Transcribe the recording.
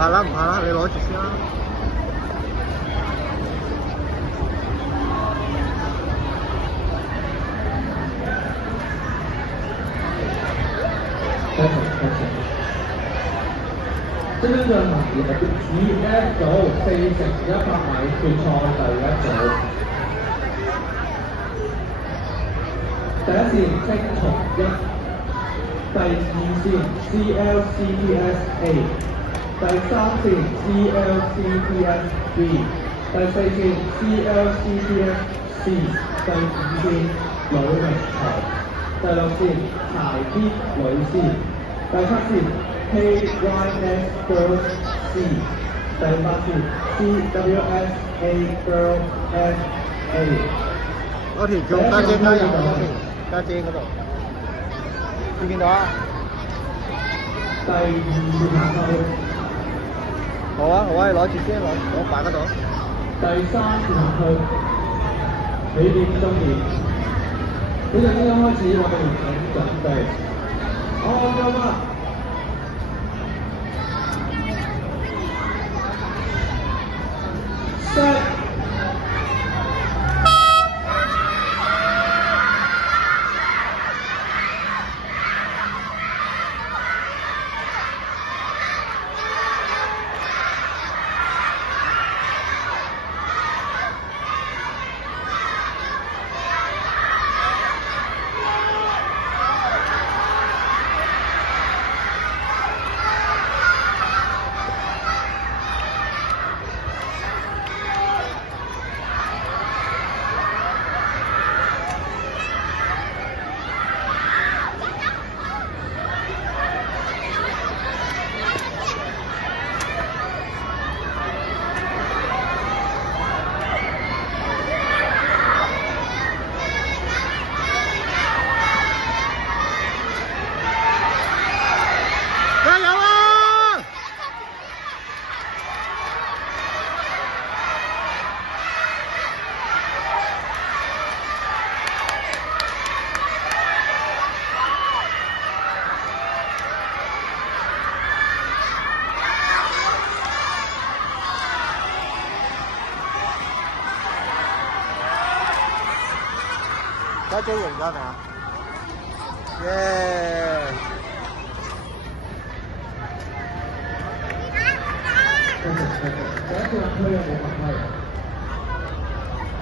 怕啦，唔怕啦，你攞住先啦。將進行GF 組4x100米決賽第一組，第一線青松一，第二線 CLCTS A， 第三線 CLCTS B， 第四線 CLCTS C， 第五線呂明豪，第六線柴必女士，第七線KYS Girls C， 第八線 CWSA Girl FA。嗰條叫家姐加油嗰條，家姐嗰度，見唔見到啊？第二線行去。好啊，好啊，你攞住先，攞擺嗰度。第三線行去，起點終點。呢陣啱開始，我哋請準備。好，夠啦。Set。加油啊！家姐贏咗未啊？耶！第一次行區有冇問題？